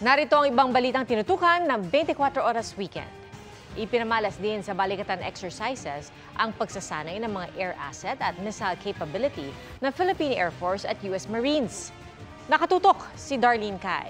Narito ang ibang balitang tinutukan ng 24 Oras Weekend. Ipinamalas din sa balikatan exercises ang pagsasanay ng mga air asset at missile capability ng Philippine Air Force at US Marines. Nakatutok si Darlene Cai.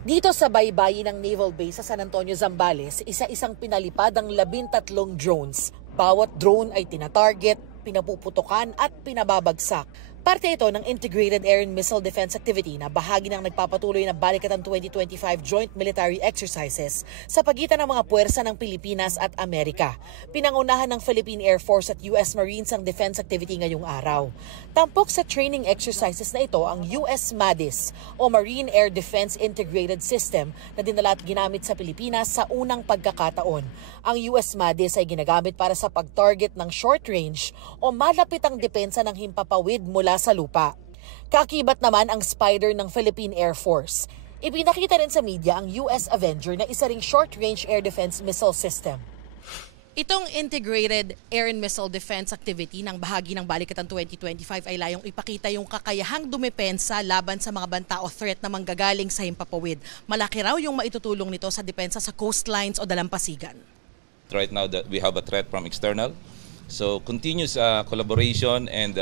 Dito sa baybayin ng Naval Base sa San Antonio, Zambales, isa-isang pinalipad ang 13 drones. Bawat drone ay tinatarget, pinapuputukan at pinababagsak. Parte ito ng Integrated Air and Missile Defense Activity na bahagi ng nagpapatuloy na Balikatan 2025 Joint Military Exercises sa pagitan ng mga puwersa ng Pilipinas at Amerika. Pinangunahan ng Philippine Air Force at US Marines ang defense activity ngayong araw. Tampok sa training exercises na ito ang US MADIS o Marine Air Defense Integrated System na dinala at ginamit sa Pilipinas sa unang pagkakataon. Ang US MADIS ay ginagamit para sa pag-target ng short range o malapitang depensa ng himpapawid mula sa lupa. Kakibat naman ang Spider ng Philippine Air Force. Ipinakita rin sa media ang US Avenger na isa ring short-range air defense missile system. Itong Integrated Air and Missile Defense Activity ng bahagi ng Balikatan 2025 ay layong ipakita yung kakayahang dumepensa laban sa mga banta o threat na manggagaling sa himpapawid. Malaki raw yung maitutulong nito sa depensa sa coastlines o dalampasigan. Right now that we have a threat from external, so continuous collaboration and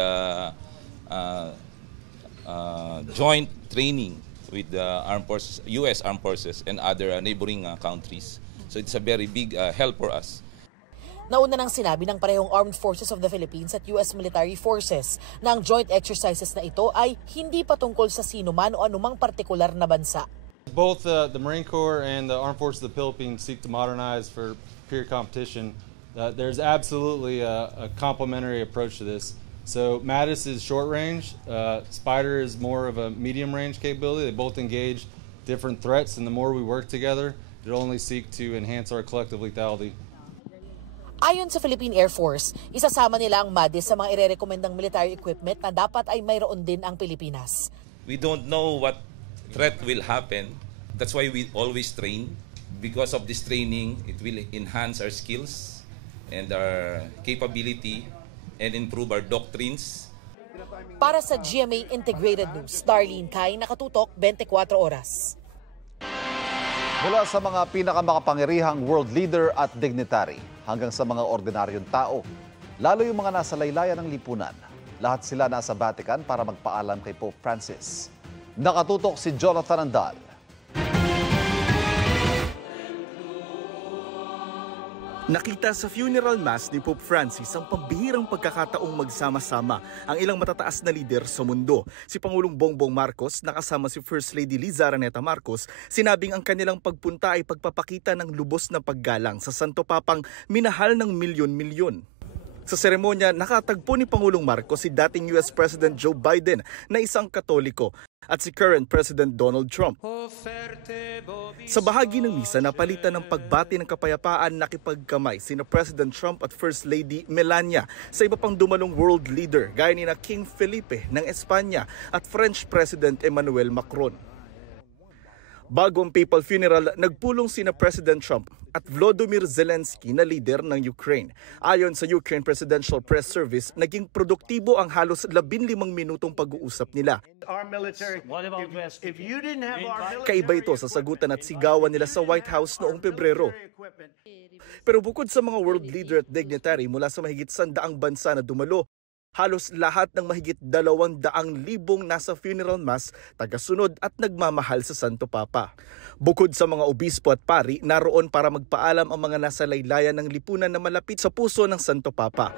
joint training with the armed forces, U.S. Armed Forces and other neighboring countries. So it's a very big help for us. Nauna nang sinabi ng parehong Armed Forces of the Philippines at US Military Forces na ang joint exercises na ito ay hindi patungkol sa sinuman o anumang partikular na bansa. Both the Marine Corps and the Armed Forces of the Philippines seek to modernize for peer competition. There's absolutely a complementary approach to this. So MADIS is short range, Spider is more of a medium range capability. They both engage different threats, and the more we work together, it'll only seek to enhance our collective lethality. Ayon sa Philippine Air Force, isasama nila ang MADIS sa mga irerekomendang military equipment na dapat ay mayroon din ang Pilipinas. We don't know what threat will happen. That's why we always train. Because of this training, it will enhance our skills and our capability and improve our doctrines. Para sa GMA Integrated News, Darlene Cai, Nakatutok, 24 Oras. Mula sa mga pinakamakapangyarihang world leader at dignitary hanggang sa mga ordinaryong tao, lalo yung mga nasa laylayan ng lipunan, lahat sila nasa Vatican para magpaalam kay Pope Francis. Nakatutok si Jonathan Andal. Nakita sa funeral mass ni Pope Francis ang pambihirang pagkakataong magsama-sama ang ilang matataas na lider sa mundo. Si Pangulong Bongbong Marcos nakasama si First Lady Liza Araneta Marcos, sinabing ang kanilang pagpunta ay pagpapakita ng lubos na paggalang sa Santo Papang minahal ng milyon-milyon. Sa seremonya, nakatagpo ni Pangulong Marcos si dating US President Joe Biden na isang Katoliko at si current President Donald Trump. Sa bahagi ng misa, napalitan ng pagbati ng kapayapaan nakipagkamay sina President Trump at First Lady Melania sa iba pang dumalong world leader gaya ni King Felipe ng Espanya at French President Emmanuel Macron. Bago ang papal funeral, nagpulong sina President Trump at Volodymyr Zelensky na leader ng Ukraine. Ayon sa Ukraine Presidential Press Service, naging produktibo ang halos 15 minutong pag-uusap nila. Kaiba ito sa sagutan at sigawan nila sa White House noong Pebrero. Pero bukod sa mga world leader at dignitary mula sa mahigit 100 bansa na dumalo, halos lahat ng mahigit 200,000 nasa funeral mass, tagasunod at nagmamahal sa Santo Papa. Bukod sa mga obispo at pari, naroon para magpaalam ang mga nasa laylayan ng lipunan na malapit sa puso ng Santo Papa.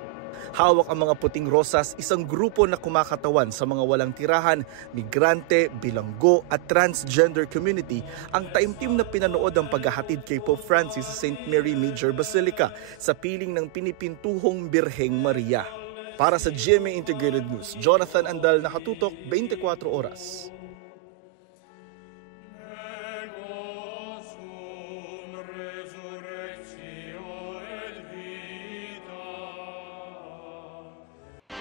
Hawak ang mga puting rosas, isang grupo na kumakatawan sa mga walang tirahan, migrante, bilanggo at transgender community ang taimtim na pinanood ang paghahatid kay Pope Francis sa St. Mary Major Basilica sa piling ng pinipintuhong Birheng Maria. Para sa GMA Integrated News, Jonathan Andal, Nakatutok, 24 Oras.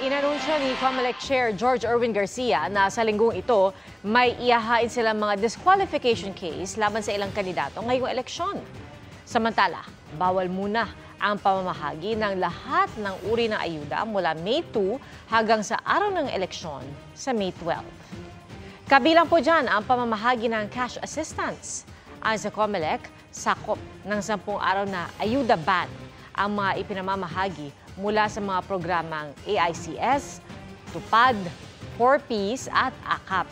Inanunsyo ni COMELEC Chair George Erwin Garcia na sa linggong ito may ihahain silang mga disqualification case laban sa ilang kandidato ngayong eleksyon. Samantala, bawal muna ang pamamahagi ng lahat ng uri ng ayuda mula May 2 hanggang sa araw ng eleksyon sa May 12. Kabilang po dyan ang pamamahagi ng cash assistance. Ang sa COMELEC, sakop ng 10 araw na ayuda ban ang mga ipinamamahagi mula sa mga programang AICS, TUPAD, 4Ps at AKAP.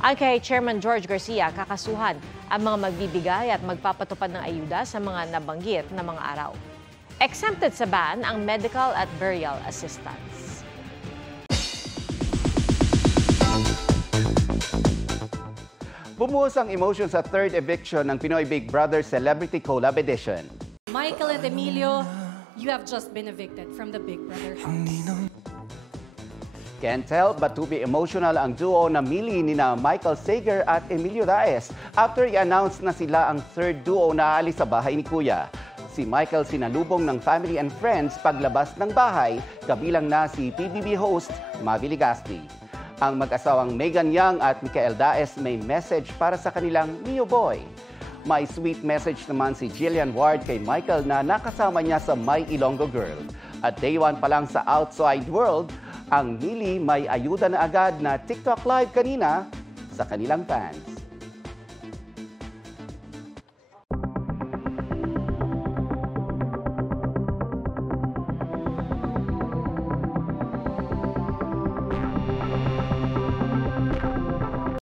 Ang kay Chairman George Garcia, kakasuhan ang mga magbibigay at magpapatupad ng ayuda sa mga nabanggit na mga araw. Exempted sa ban ang medical at burial assistance. Bumuhos ang emotion sa third eviction ng Pinoy Big Brother Celebrity Collab Edition. Michael and Emilio, you have just been evicted from the Big Brother house. Can't help but to be emotional ang duo na mili nina Michael Sager at Emilio Daes after i-announce na sila ang third duo na aalis sa bahay ni Kuya. Si Michael sinalubong ng family and friends paglabas ng bahay, kabilang na si PBB host Mavi Legazpi. Ang mag-asawang Megan Young at Michael Daes may message para sa kanilang Mio Boy. May sweet message naman si Jillian Ward kay Michael na nakasama niya sa My Ilonggo Girl. At day 1 pa lang sa outside world, ang Mili may ayuda na agad na TikTok live kanina sa kanilang fans.